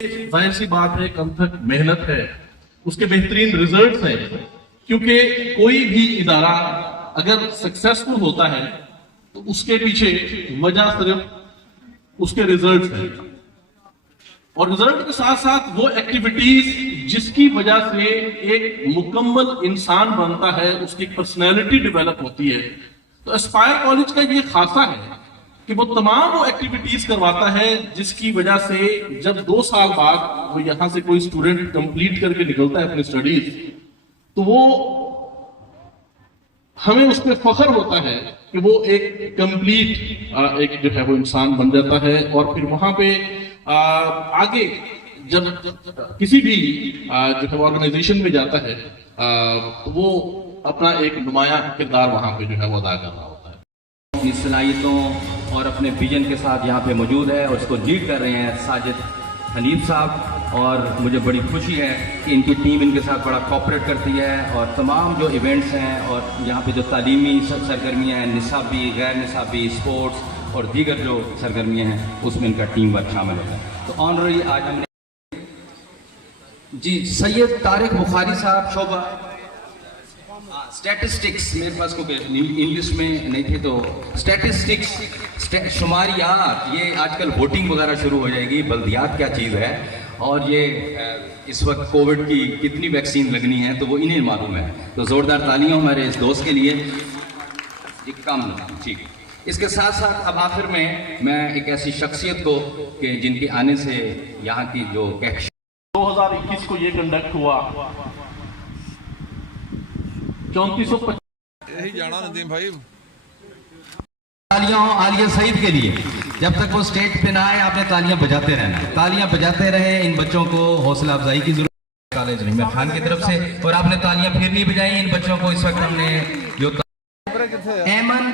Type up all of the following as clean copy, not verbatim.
ظاہر سی بات ہے کم تک محنت ہے، اس کے بہترین ریزلٹس ہیں، کیونکہ کوئی بھی ادارہ اگر سکسیسفل ہوتا ہے تو اس کے پیچھے وجہ صرف اس کے ریزلٹس ہیں، اور ریزلٹ کے ساتھ ساتھ وہ ایکٹیویٹیز جس کی وجہ سے ایک مکمل انسان بنتا ہے، اس کی پرسنالٹی ڈیولپ ہوتی ہے۔ تو اسپائر کالج کا یہ خاصہ ہے کہ وہ تمام وہ ایکٹیویٹیز کرواتا ہے جس کی وجہ سے جب 2 سال بعد وہ یہاں سے کوئی اسٹوڈنٹ کمپلیٹ کر کے نکلتا ہے اپنی اسٹڈیز، تو وہ ہمیں اس پہ فخر ہوتا ہے کہ وہ ایک کمپلیٹ ایک جو ہے وہ انسان بن جاتا ہے، اور پھر وہاں پہ آگے جب کسی بھی جو ہے آرگنائزیشن میں جاتا ہے تو وہ اپنا ایک نمایاں کردار وہاں پہ جو ہے وہ ادا کر رہا ہوتا ہے۔ اپنی صلاحیتوں اور اپنے ویژن کے ساتھ یہاں پہ موجود ہے اور اس کو لیڈ کر رہے ہیں ساجد حنیف صاحب، اور مجھے بڑی خوشی ہے کہ ان کی ٹیم ان کے ساتھ بڑا کوآپریٹ کرتی ہے، اور تمام جو ایونٹس ہیں اور یہاں پہ جو تعلیمی سرگرمیاں ہیں، نصابی، غیر نصابی، اسپورٹس اور دیگر جو سرگرمیاں ہیں، اس میں ان کا ٹیم ورک شامل ہوتا ہے۔ تو آنرری آج ہم نے جی سید طارق بخاری صاحب شعبہ اسٹیٹسٹکس، میرے پاس کوئی انگلش میں نہیں تھے تو اسٹیٹسٹکس شماریات، یہ آج کل ووٹنگ وغیرہ شروع ہو جائے گی، بلدیات کیا چیز ہے اور یہ اس وقت کووڈ کی کتنی ویکسین لگنی ہے تو وہ انہیں معلوم ہے، تو زوردار تالیاں ہمارے اس دوست کے لیے۔ کم ٹھیک، اس کے ساتھ ساتھ اب آخر میں ایک ایسی شخصیت کو کہ جن کے آنے سے یہاں کی جو 2021 کو یہ کنڈکٹ ہوا 3450 یہی جانا ندیم بھائی، تالیاں ہوں عالیہ سعید کے لیے، جب تک وہ اسٹیج پہ نہ آئے آپ نے تالیاں بجاتے رہنا، تالیاں بجاتے رہے، ان بچوں کو حوصلہ افزائی کی ضرورت ہے کالج رحمت خان کی طرف سے، اور آپ نے تالیاں پھر نہیں بجائی ان بچوں کو۔ اس وقت ہم نے جو ایمن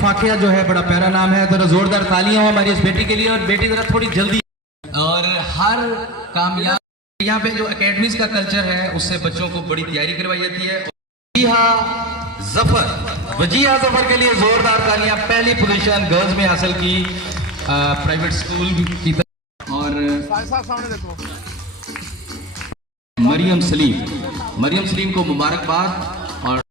فاقیہ جو ہے بڑا پیارا نام ہے، ذرا زوردار تالیاں ہوں ہماری اس بیٹی کے لیے، اور بیٹی ذرا تھوڑی جلدی، اور ہر کامیاب یہاں پہ جو اکیڈمیز کا کلچر ہے اس سے بچوں کو بڑی تیاری کروائی جاتی ہے۔ وجیہہ ظفر کے لیے زوردار تالیاں، پہلی پوزیشن گرلز میں حاصل کی پرائیویٹ سکول کی طرف۔ اور مریم سلیم کو مبارکباد۔ اور